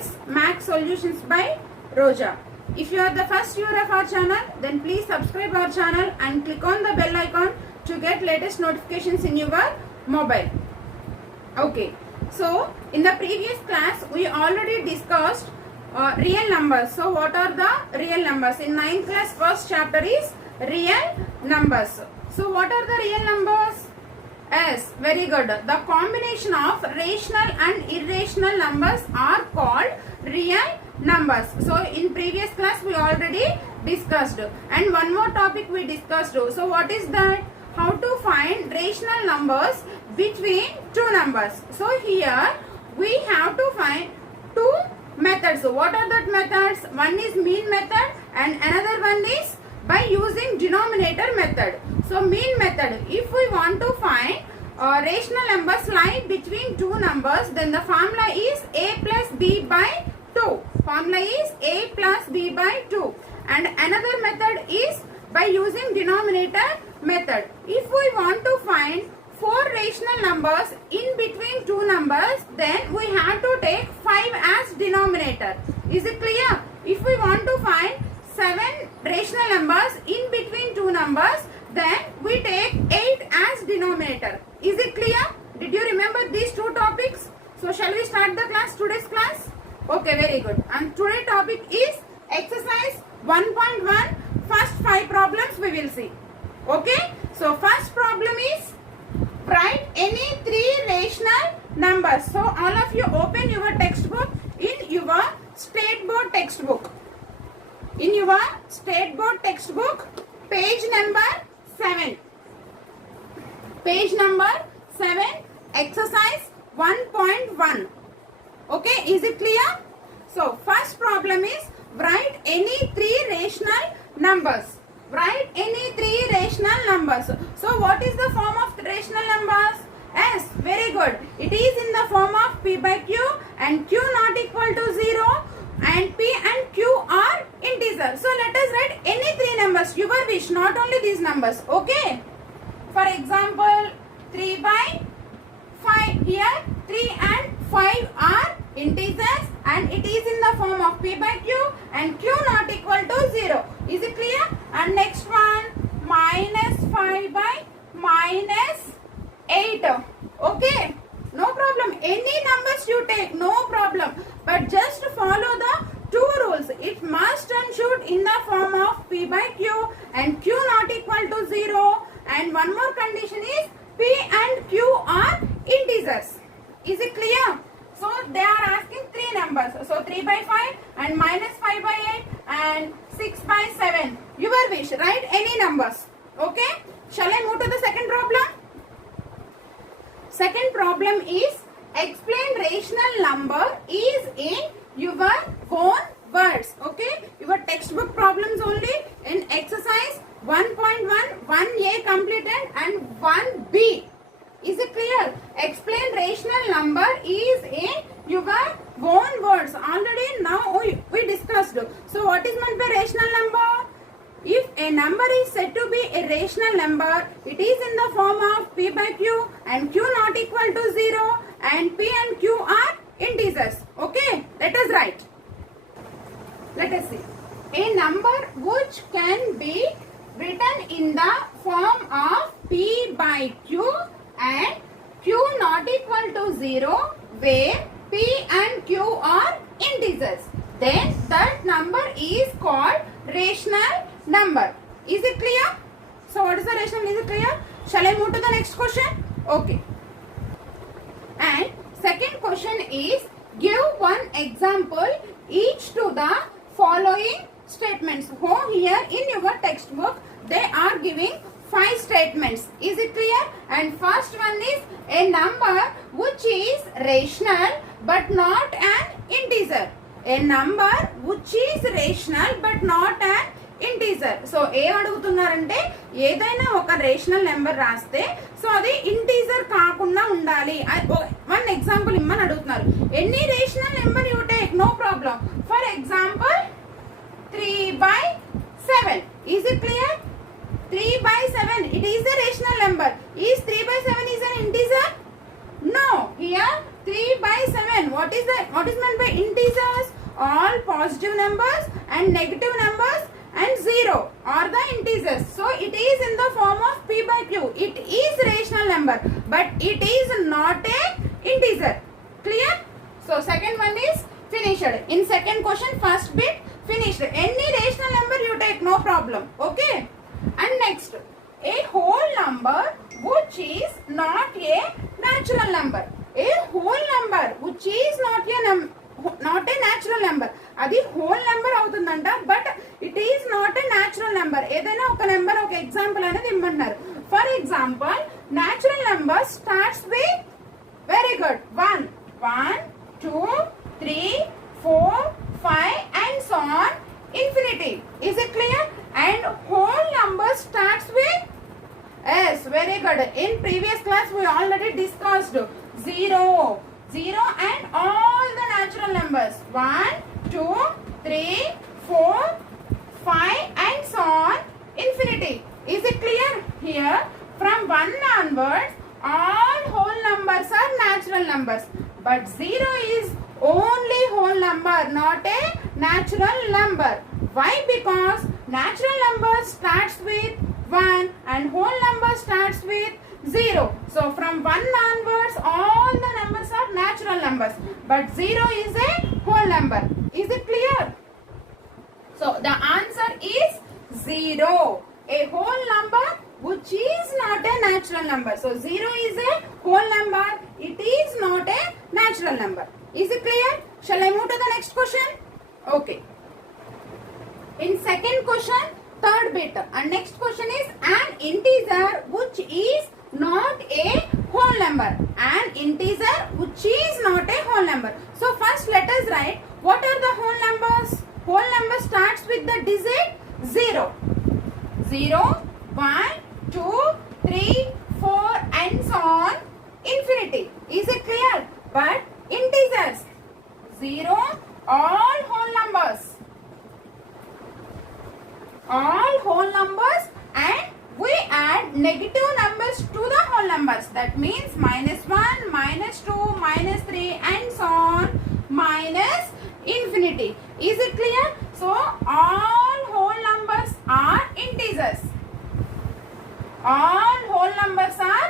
Yes Max Solutions by Roja. If you are the first viewer of our channel, then please subscribe our channel and click on the bell icon to get latest notifications in your mobile. Okay, so in the previous class we already discussed real numbers. So what are the real numbers? In 9th class first chapter is real numbers. So what are the real numbers? Yes, very good. The combination of rational and irrational numbers are called real numbers. So in previous class we already discussed, and one more topic we discussed. So what is that? How to find rational numbers between two numbers. So here we have to find two methods. What are that methods? One is mean method and another one is by using denominator method. So mean method, if we want to find rational numbers lie between two numbers, then the formula is a plus b by 2. Formula is a plus b by 2. And another method is by using denominator method. If we want to find four rational numbers in between two numbers, then we have to take 5 as denominator. Is it clear? If we want to find 7 rational numbers in between two numbers, then we take 8 as denominator. Is it clear? Did you remember these two topics? So shall we start the class, today's class? Okay, very good. And today's topic is exercise 1.1. First 5 problems we will see. Okay? So first problem is write any 3 rational numbers. So all of you open your textbook in your state board textbook. In your state board textbook, page number 7. Page number 7, exercise 1.1. Okay, is it clear? So first problem is write any 3 rational numbers. Write any 3 rational numbers. So what is the form of rational numbers? Yes, very good. It is in the form of p by q and q not equal to 0 and p and q are integers. So let us write any 3 numbers, your wish, not only these numbers. Okay. For example, 3 by 5. Here 3 and 5 are integers and it is in the form of p by q and q not equal to 0. Is it clear? And next one, minus 5 by minus 8. Okay. No problem. Any numbers you take, no problem. But just follow the 2 rules. It must and should in the form of p by q and q not equal to 0. And one more condition is p and q are integers. Is it clear? So they are asking 3 numbers. So 3 by 5 and minus 5 by 8 and 6 by 7. Your wish. Write any numbers. Okay. Shall I move to the second problem? Second problem is explain rational number is in your own words. Okay. Your textbook problems only in exercise 1.1, 1A completed and 1B. Is it clear? Explain rational number is in your own words. Already now we discussed. So what is meant by rational number? If a number is said to be a rational number, it is in the form of p by q and q not equal to 0 and p and q are integers. Okay, let us write. Let us see. A number which can be written in the form of p by q and q not equal to 0 where p and q are integers, then that number is called rational number. Is it clear? So what is the rational? Is it clear? Shall I move to the next question? Okay. And second question is give one example each to the following statements. So here in your textbook they are giving 5 statements. Is it clear? And first one is a number which is rational but not an integer. A number which is rational but not an integer. So ఏ అడుగుతున్నారంటే ఏదైనా ఒక rational number రాస్తే so అది integer కాకుండా ఉండాలి. One example ఇమ్మని అడుగుతున్నారు. Any rational number you take, no problem. For example 3 by 7. Is it clear? 3 by 7. It is a rational number. Is 3 by 7 is an integer? No. Here 3/7. What is meant by integers? All positive numbers and negative numbers and 0 are the integers. So it is in the form of p by q. It is rational number, but it is not a integer. Clear? So second one is finished. In second question, first bit finished. Any rational number you take, no problem. Okay? And next, a whole number which is not a natural number. A whole number which is not a natural number. అది whole number అవుతుందంట, but it is not a natural number. ఏదైనా ఒక number ఒక example అనేది ఇవ్వమంటున్నారు. For example, natural number starts with, very good, 1, 2, 3, 4, 5 and so on infinity. Is it clear? And whole number starts with, yes, very good. In previous class we already discussed 0 and all the natural numbers 1, 2, 3, 4, 5 and so on infinity. Is it clear? Here from 1 onwards all whole numbers are natural numbers, but 0 is only whole number, not a natural number. Why? Because natural number starts with 1 and whole number starts with 0. So from 1 onwards all the numbers are natural numbers, but 0 is a whole number. Is it clear? So the answer is 0, a whole number which is not a natural number. So 0 is a whole number, it is not a natural number. Is it clear? Shall I move to the next question? Okay. In second question, third bit, and next question is an integer which is not a whole number. An integer which is not a whole number. So first let us write what are the whole numbers. Whole number starts with the digit 0. 0, 1, 2, 3, 4 and so on infinity. Is it clear? But integers 0, all whole numbers and we add negative numbers to the whole numbers. That means -1, -2, -3 and so on minus infinity. Is it clear? So all whole numbers are integers. All whole numbers are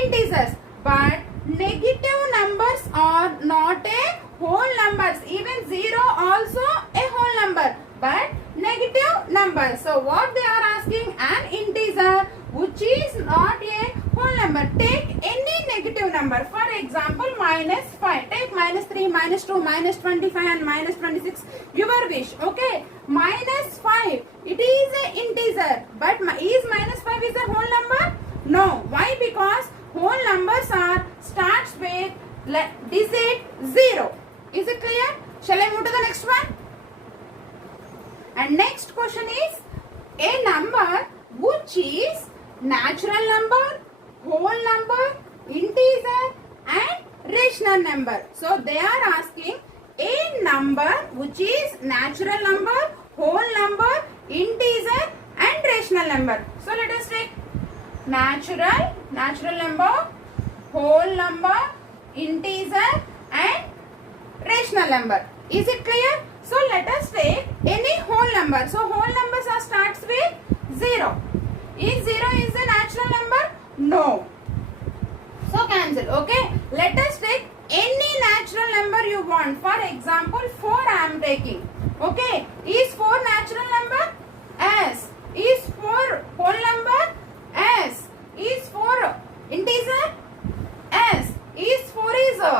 integers, but negative numbers are not a whole numbers. Even 0 also a whole number, but negative number. So what they are asking, an integer which is not a whole number. Take any negative number. For example, -5. Take -3, -2, -25 and -26. Your wish. Okay. -5. It is a integer, but is -5 is a whole number? No. Why? Because whole numbers are starts with digit 0. Is it clear? Shall I move to the next one? And next question is a number which is natural number, whole number, integer and rational number. So they are asking a number which is natural number, whole number, integer and rational number. So let us take natural number, whole number, integer and rational number. Is it clear? So let us take any whole number. So whole numbers are starts with 0. Is 0 is a natural number? No. So cancel. Okay. Let us take any natural number you want. For example, 4 I am taking. Okay. Is 4 natural number? Yes. Is 4 whole number? Yes. Is 4 integer? Yes. Is 4 is a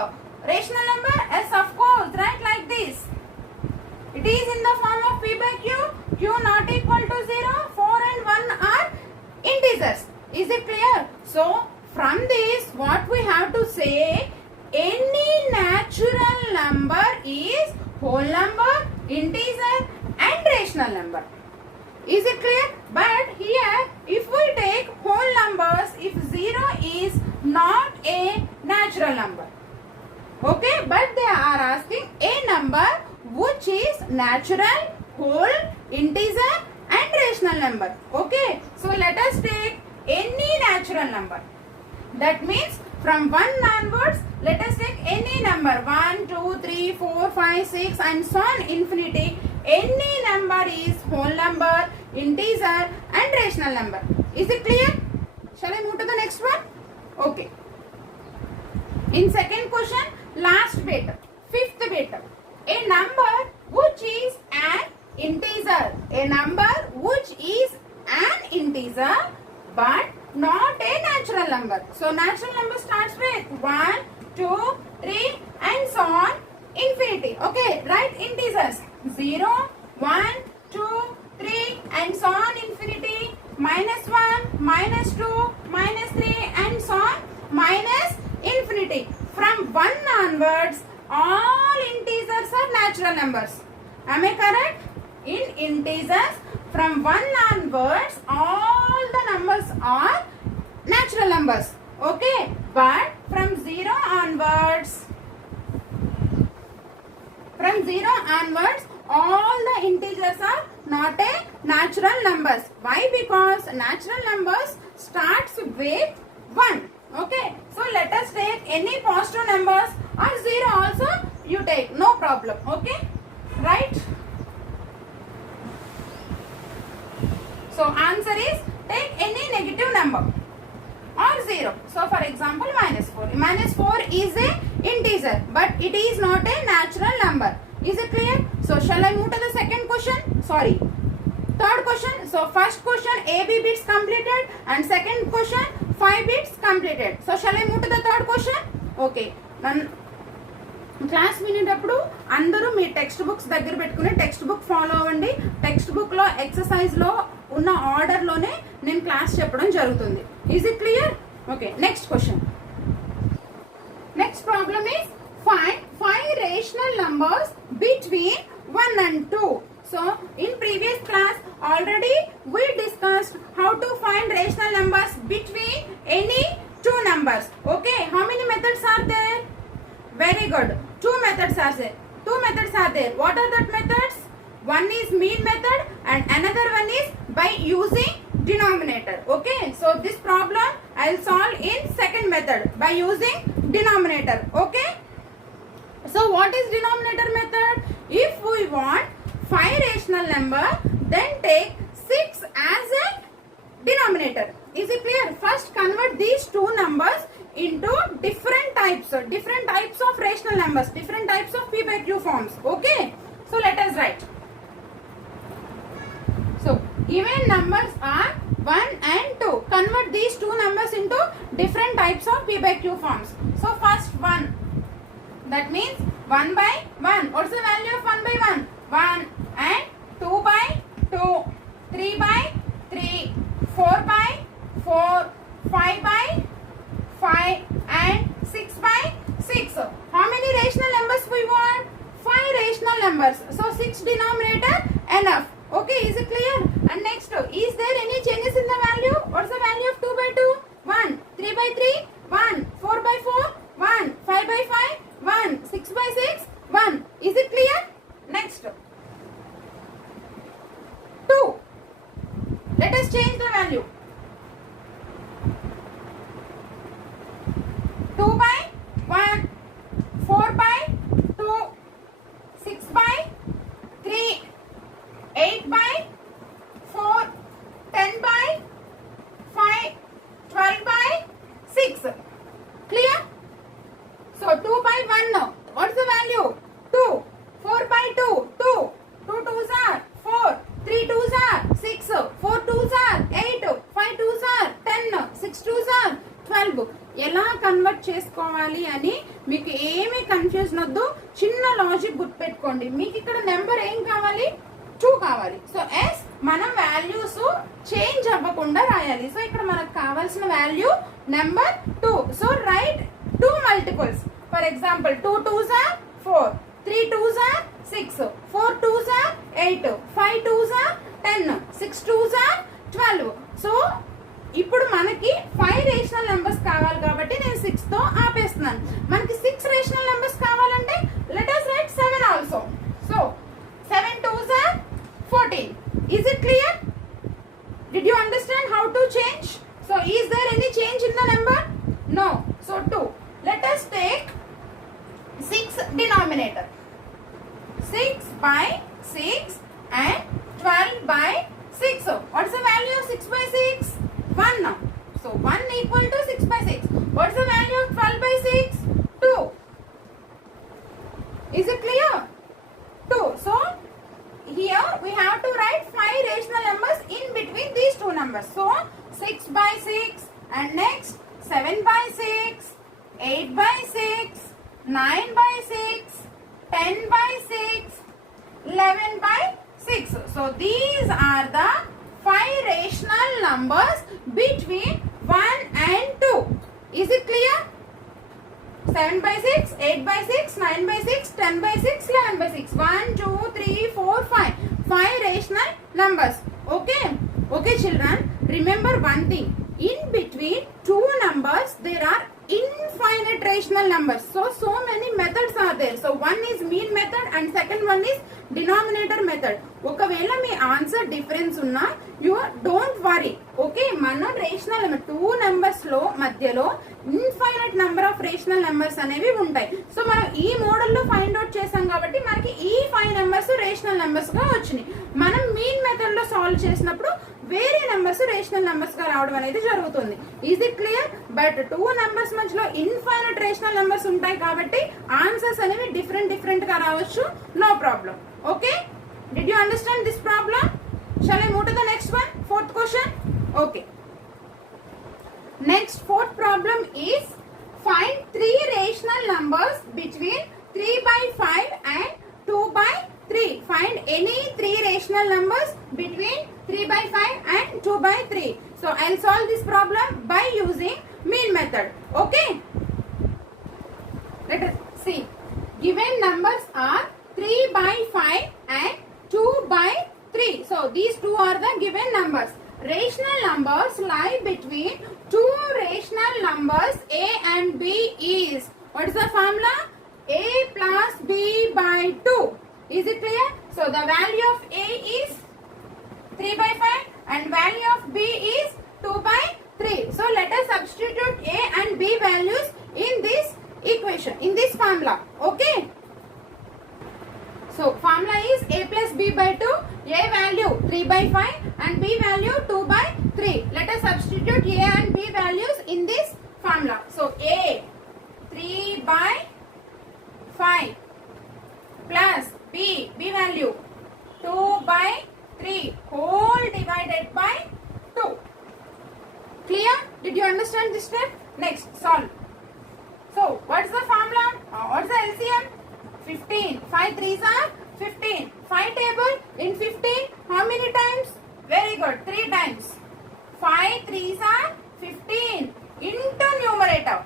rational number? Yes, of course. Right, like this. It is in the form of p by q. Q not equal to 0. 4 and 1 are integers. Is it clear? So from this what we have to say, any natural number is whole number, integer and rational number. Is it clear? But here if we take whole numbers, if 0 is not a natural number. Okay, but they are asking a number which is natural, whole, integer and rational number. Okay, so let us take any natural number. That means From 1 onwards, let us take any number 1, 2, 3, 4, 5, 6 and so on infinity. Any number is whole number, integer and rational number. Is it clear? Shall I move to the next one? Okay. In second question, last bit, fifth bit. A number which is an integer. A number which is an integer but not a natural number. So natural number starts with 1, 2, 3 and so on infinity. Okay, write integers 0, 1, 2, 3 and so on infinity, minus 1, minus 2, minus 3 and so on minus infinity. From 1 onwards, all integers are natural numbers. Am I correct? In integers, from 1 onwards, all the numbers are natural numbers. Okay, but from 0 onwards, all the integers are not a natural numbers. Why? Because natural numbers starts with 1. Okay, so let us take any positive numbers or 0 also you take, no problem. Okay, right? So answer is take any negative number or 0. So for example minus 4. Minus 4 is a integer but it is not a natural number. Is it clear? So shall I move to the second question? Sorry. Third question. So first question AB bits completed and second question 5 bits completed. So shall I move to the third question? Okay. Class వినేటప్పుడు అందరూ మీ text books దగ్గర పెట్టుకుని text book follow అవ్వండి. Text book లో exercise లో ఉన్న order లోనే నేను క్లాస్ చెప్పడం జరుగుతుంది. Is it clear? Okay, next question. Next problem is find 5 rational numbers between 1 and 2. So in previous class already we discussed how to find rational numbers between any two numbers. Okay, how many methods are there? Very good. Two methods are there. What are that methods? One is mean method and another one is by using denominator. Okay, so this problem I will solve in second method by using denominator. Okay, so what is denominator method? If we want 5 rational number, then take 6 as a denominator. Is it clear? First convert these two numbers into different types of rational numbers, different types of p by q forms. Okay, so let us write. So even numbers are 1 and 2. Convert these two numbers into different types of p by q forms. So first 1, that means 1 by 1. What's the value of 1 by 1? 1 and 2 by 2, 3 by 3, 4 by 4, 5 by 5 and 6 by 6. How many rational numbers we want? 5 rational numbers. So 6 denominator enough. Okay, is it clear? And next, is there any changes in the value? What's the value of 2 by 2? 1, 3 by 3, 1, 4 by 4, 1, 5 by 5, 1, 6 by 6, 1. Is it clear? Next, 2. Let us change the value. 2 by 1, 4 by 2, 6 by 3, 8 by 4, 10 by 5, 12 by 6. Clear? So 2 by 1 now. What's the value? 2. 4 by 2, 2. 2 2s are 4. 3 2s are 6. 4 2s are 8. 5 2s are 10. 6 2s are 12. ఎలా convert చేసుకోవాలి అని మీకు ఏమీ confusion వద్దు. చిన్న logic గుర్తుపెట్టుకోండి. మీకు ఇక్కడ నెంబర్ ఏం కావాలి? 2 కావాలి. సో ఎస్ మనం వాల్యూస్ చేంజ్ అవ్వకుండా రాయాలి. సో ఇక్కడ మనకు కావాల్సిన value number 2. So right 2 multiples. For example 2 2s are 4, 3 2s are 6, 4 2s are 8, 5 2s are 10, 6 2s are 12. So ఇప్పుడు మనకి 5 రేషనల్ నెంబర్స్ కావాలి కాబట్టి నేను 6 తో ఆపేస్తున్నాను. మనకి 6 రేషనల్ నెంబర్స్ కావాలంటే let us write 7 also. So 7 2s are 14. Is it clear? Did you understand how to change? So is there any change in the number? No. So 2. 6 by 6 and 12 by 6. So what's the value of 6 by 6? 1 now. So 1 equal to 6 by 6. What's the value of 12 by 6? 2. Is it clear? 2. So here we have to write 5 rational numbers in between these two numbers. So 6 by 6 and next 7 by 6, 8 by 6, 9 by 6, 10 by 6, 11 by 6. So these are the 5 rational numbers between 1 and 2. Is it clear? 7 by 6, 8 by 6, 9 by 6, 10 by 6, 11 by 6. 1, 2, 3, 4, 5. 5 rational numbers. Okay? Okay children, remember one thing. In between two numbers, there are infinite rational numbers. So many methods are there. So one is mean method and second one is denominator method. ఒకవేళ మీ answer difference ఉన్నా you don't worry. Okay, మన rational number two numbers లో మధ్యలో infinite number of rational numbers అనేవి ఉంటాయి. So మనం ఈ మోడల్లో ఫైండ్ అవుట్ చేసాం కాబట్టి మనకి ఈ 5 నెంబర్స్ రేషనల్ నెంబర్స్ గా వచ్చినాయి. మనం మీన్ మెథడ్ లో సాల్వ్ చేసినప్పుడు వేరే నెంబర్స్ రేషనల్ నెంబర్స్ గా రావడం అనేది జరుగుతుంది. Is it clear? But two numbers మధ్యలో ఇన్ఫైనైట్ రేషనల్ నెంబర్స్ ఉంటాయి కాబట్టి ఆన్సర్స్ అనేవి డిఫరెంట్ గా రావచ్చు. No problem. Okay, did you understand this problem? Shall I move to the next one? Fourth question. Okay, next fourth problem is find 3 rational numbers between 3 by 5 and 2 by 3. Find any 3 rational numbers between 3 by 5 and 2 by 3. So I'll solve this problem by using mean method. Okay, let us see. Given numbers are 3 by 5 and 2 by 3. So these two are the given numbers. Rational numbers lie between two rational numbers a and b is, what is the formula? A plus b by 2. Is it clear? So the value of a is 3 by 5 and value of b is 2 by 3. So let us substitute a and b values in this equation, in this formula. Okay, so formula is a plus b by 2, a value 3 by 5 and b value 2 by 3. Let us substitute a and b values in this formula. So a 3 by 5 plus b value 2 by 3 whole divided by 2. Clear? Did you understand this step? Next, solve. So what's the formula? What's the LCM? 15. 5 3s are 15. 5 table in 15 how many times? Very good, 3 times. 5 3s are 15 into numerator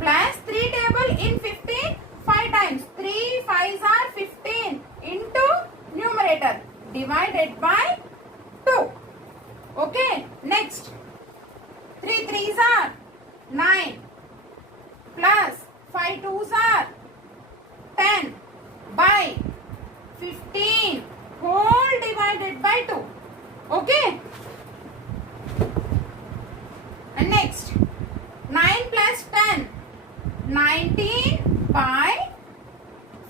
plus 3 table in 15 5 times. 3 5s are 15 into numerator divided by 2. Okay, next 3 3s are 9 plus 5 2s are 10 by 15 whole divided by 2. Okay, and next 9 plus 10 19 by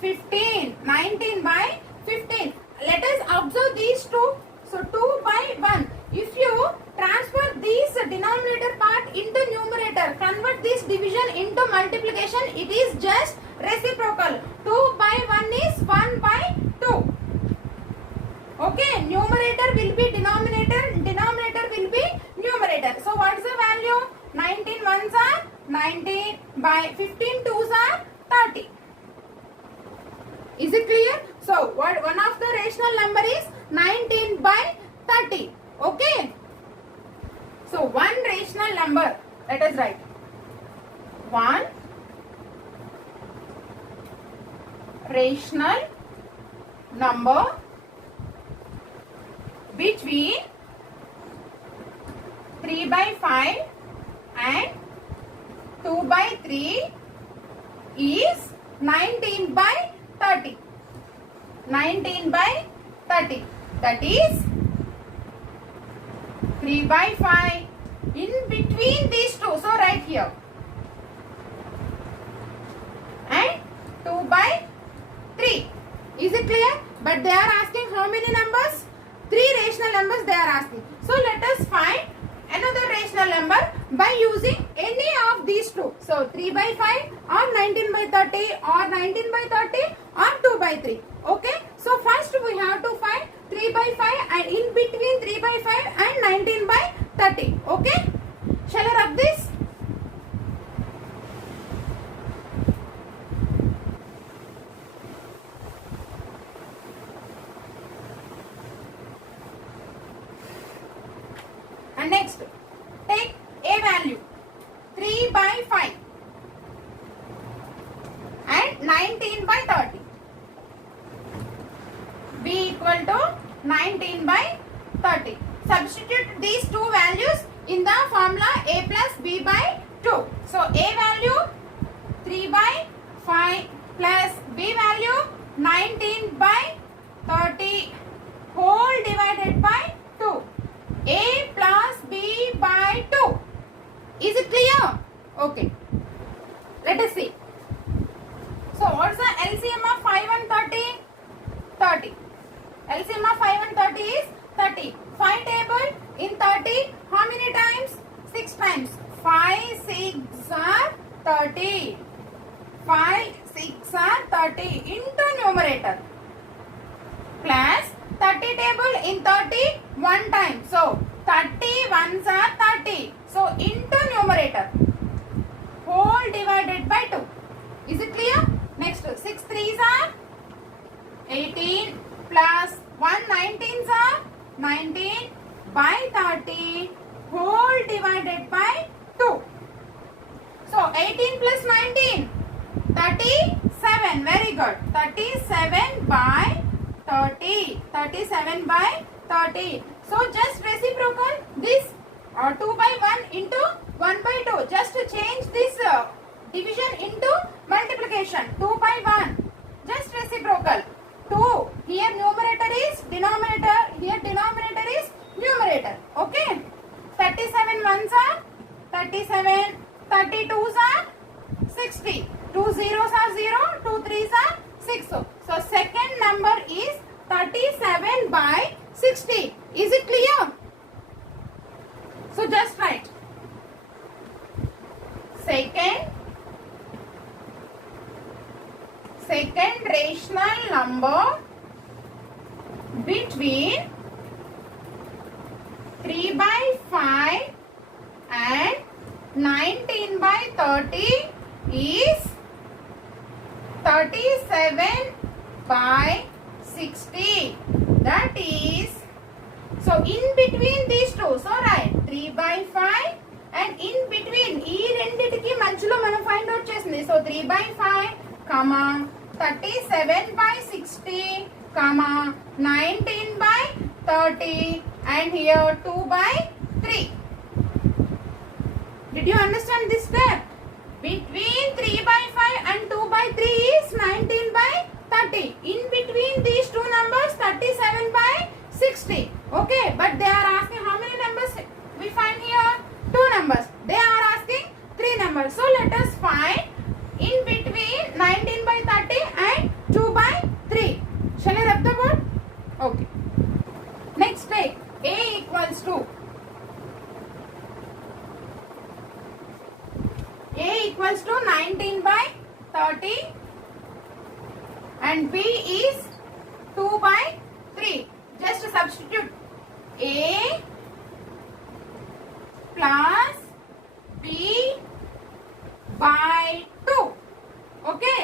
15. 19 by 15. Let us observe these two. So 2 by 1. If you transfer this denominator part into numerator, convert this division into multiplication, it is just reciprocal. 2 by 1 is 1 by 2. Okay, numerator will be denominator, denominator will be numerator. So what is the value? 19 ones are 19 by 15 twos are 30. Is it clear? So what one of the rational number is 19 by 30. Okay, so one rational number, let us write one rational number between 3 by 5 and 2 by 3 is 19 by 30. 19 by 30. That is 3 by 5 in between these two. So right here. And 2 by 3. Is it clear? But they are asking how many numbers? 3 rational numbers they are asking. So let us find another rational number by using any of these two. So 3 by 5 or 19 by 30 or 19 by 30 or 2 by 3. Okay. So first we have to find 3 by 5 and in between 3 by 5 and 19 by 30. Okay. Shall I rub this? And next, take a value 3 by 5 and 19 by 30. B equal to 19 by 30. Substitute these two values in the formula A plus B by 2. So A value 3 by 5 plus B value 19 by 30 whole divided by 2. A plus B by 2. Is it clear? Okay. Let us see. So what's the LCM of 5 and 30? 30. LCM of 5 and 30 is 30. Find table in 30. How many times? 6 times. 5 6 are 30. 5 6 are 30 into numerator. Plus 30 table in 30 one time. So 30 ones are 30. So into numerator. Whole divided by 2. Is it clear? Next 6 3s are 18 plus 1 19s are 19 by 30 whole divided by 2. So 18 plus 19 37. Very good. 37 by 30. 37 by 30. So just reciprocal this 2 by 1 into 1 by 2. Just change this division into multiplication. 2 by 1. Just reciprocal. 2. Here numerator is denominator. Here denominator is numerator. Okay. 37 ones are 37. 32s are 60. 2 zeros are 0. 2 threes are 6. So second number is 37 by 60. Is it clear? So just write. Second rational number between 3 by 5 and 19 by 30 is 37 by 60. That is, so in between these two, so write 3 by 5 and in between ఈ రెండిటికి మధ్యలో మనం find out చేసింది. So 3 by 5 comma 37 by 60 comma 19 by 30 and here 2 by 3. Did you understand this step? Between 3 by 5 and 2 by 3 is 19 by 30. In between these two numbers 37 by 60. Okay, but they are asking how many numbers we find here? 2 numbers. They are asking 3 numbers. So let us find in between 19 by 30 and 2 by 3. Shall I rub the board? Okay. Next take A equals to A equals to 19 by 30 and B is 2 by 3. Just substitute A plus B by 2. Okay.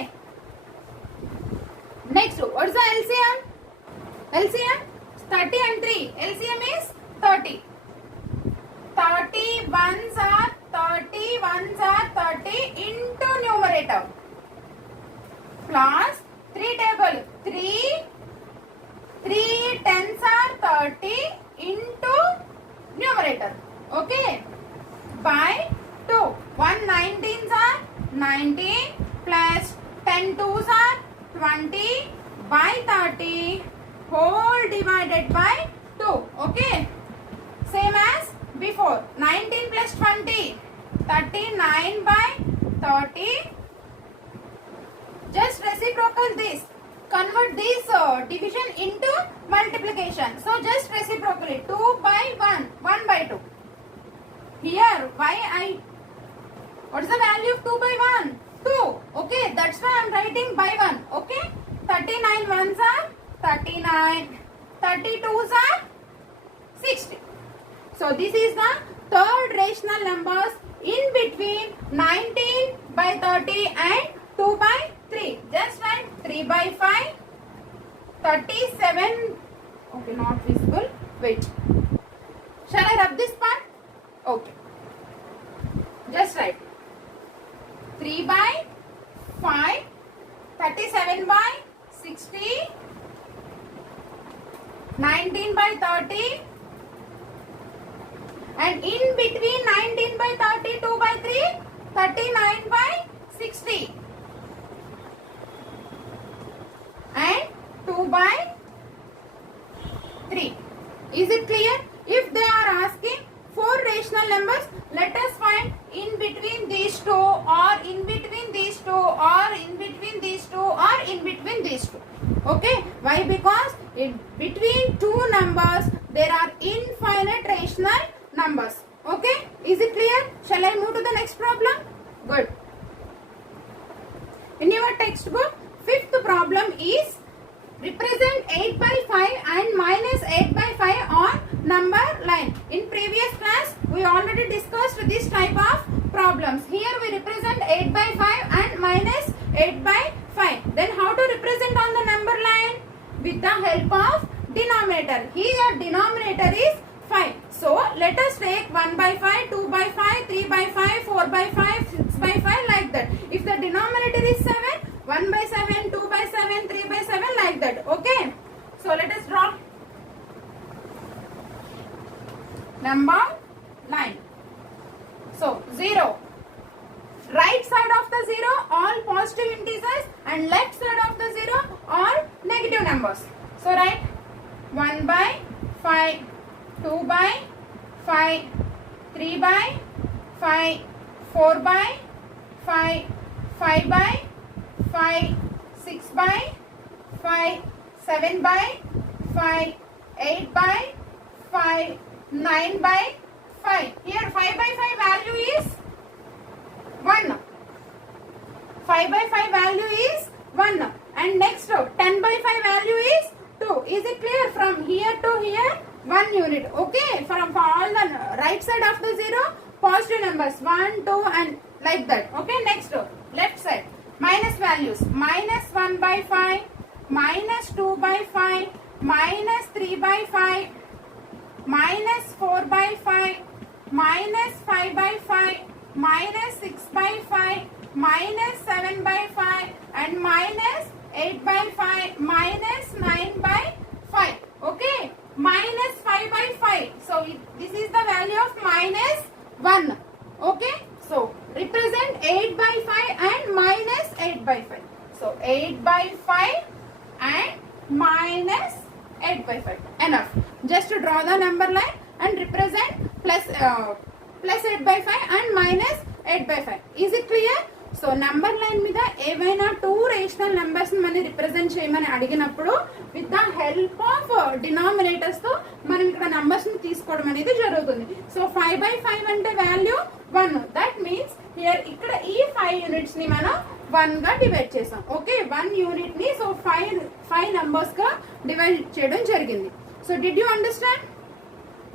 Next, what is the LCM? LCM 30 and 3. LCM is 30. 31s are 30 into numerator plus 3 table 3 tens are 30 into numerator. Okay, by 2 1 19s are 19 plus 10 2s are 20 by 30 whole divided by 2. Okay, same as before. 19 plus 20 39 by 30. Just reciprocal this convert this division into multiplication. So just reciprocally 2 by 1, 1 by 2. Here what is the value of 2 by 1? 2. Okay, that's why I am writing by 1. Okay, 39 ones are 39, 32s are 60. So this is the third rational numbers in between 19 by 30 and 2 by 3. Just write 3 by 5, 37. Okay, not visible. Wait. Shall I rub this part? Okay. Just write 3 by 5, 37 by 60, 19 by 30, and in between 19 by 30, 2 by 3, 39 by 60, and 2 by 3. Is it clear? If they are asking 4 rational numbers, let us find in between these two, or in between these two, or in between these two, or in between these two. Okay, why? Because in between two numbers there are infinite rational numbers. Okay, is it clear? Shall I move to the next problem? Good. In your textbook, fifth problem is represent 8 by 5 and minus 8 by 5 on number line. In previous class, we already discussed this type of problems. Here we represent 8 by 5 and minus 8 by 5. Then how to represent on the number line? With the help of denominator. Here denominator is 5. So let us take 1 by 5, 2 by 5, 3 by 5, 4 by 5, 6 by 5 like that. If the denominator is 7, 1 by 7, 2 by 7, 3 by 7 like that. Okay. So let us draw number line. So 0. Right side of the 0 all positive integers and left side of the 0 all negative numbers. So write 1 by 5, 2 by 5, 3 by 5, 4 by 5, 5 by 5, 6 by 5, 7 by 5, 8 by 5, 9 by 5. Here 5 by 5 value is 1. 5 by 5 value is 1. And next 10 by 5 value is 2. Is it clear? From here to here 1 unit. Okay. For all the right side of the 0 positive numbers 1, 2 and like that. Okay. Next left side. Minus values. Minus 1 by 5, minus 2 by 5, minus 3 by 5, minus 4 by 5, minus 5 by 5, minus 6 by 5, minus 7 by 5 and minus 8 by 5, minus 9 by 5. Okay. Minus 5 by 5. So this is the value of minus 1. Okay. So represent 8 by 5 and minus 8 by 5. So 8 by 5 and minus 8 by 5. Enough. Just to draw the number line and represent plus 8 by 5 and minus 8 by 5. Is it clear? So number line మీద ఏవైనా 2 rational numbers మనం represent చేయమని అడిగినప్పుడు with the help of denominators తో మనం ఇక్కడ numbers ని తీసుకోవడం అనేది జరుగుతుంది. సో 5 by 5 అంటే వాల్యూ 1. దట్ మీన్స్ హియర్ ఇక్కడ ఈ 5 యూనిట్స్ ని మనం 1 గా డివైడ్ చేసాం. ఓకే, 1 యూనిట్ ని సో 5 నంబర్స్ గా డివైడ్ చేయడం జరిగింది. So did you understand?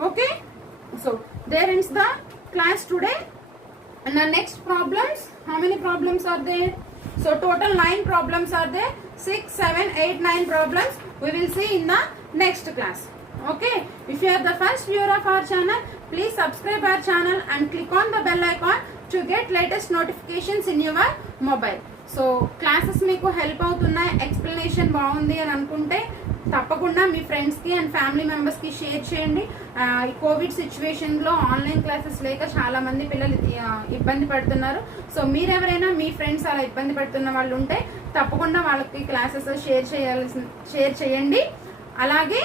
Okay, so there ends the class today. And the next problems, how many problems are there? So total 9 problems are there. 6, 7, 8, 9 problems we will see in the next class. Okay, if you are the first viewer of our channel, please subscribe our channel and click on the bell icon to get latest notifications in your mobile. So classes మీకు help అవుతున్నాయి, explanation బాగుంది అని అనుకుంటే తప్పకుండా మీ ఫ్రెండ్స్కి and family మెంబర్స్కి share చేయండి. ఈ కోవిడ్ సిచ్యువేషన్లో ఆన్లైన్ క్లాసెస్ లేక చాలామంది పిల్లలు ఇబ్బంది పడుతున్నారు. సో మీరెవరైనా మీ ఫ్రెండ్స్ అలా ఇబ్బంది పడుతున్న వాళ్ళు ఉంటే తప్పకుండా వాళ్ళకి క్లాసెస్ షేర్ చేయండి. అలాగే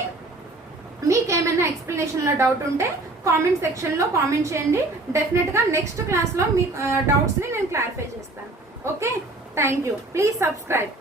మీకు ఏమైనా ఎక్స్ప్లెనేషన్లో డౌట్ ఉంటే కామెంట్ సెక్షన్లో కామెంట్ చేయండి. డెఫినెట్గా నెక్స్ట్ క్లాస్లో మీ డౌట్స్ని నేను క్లారిఫై చేస్తాను. Okay, thank you. Please subscribe.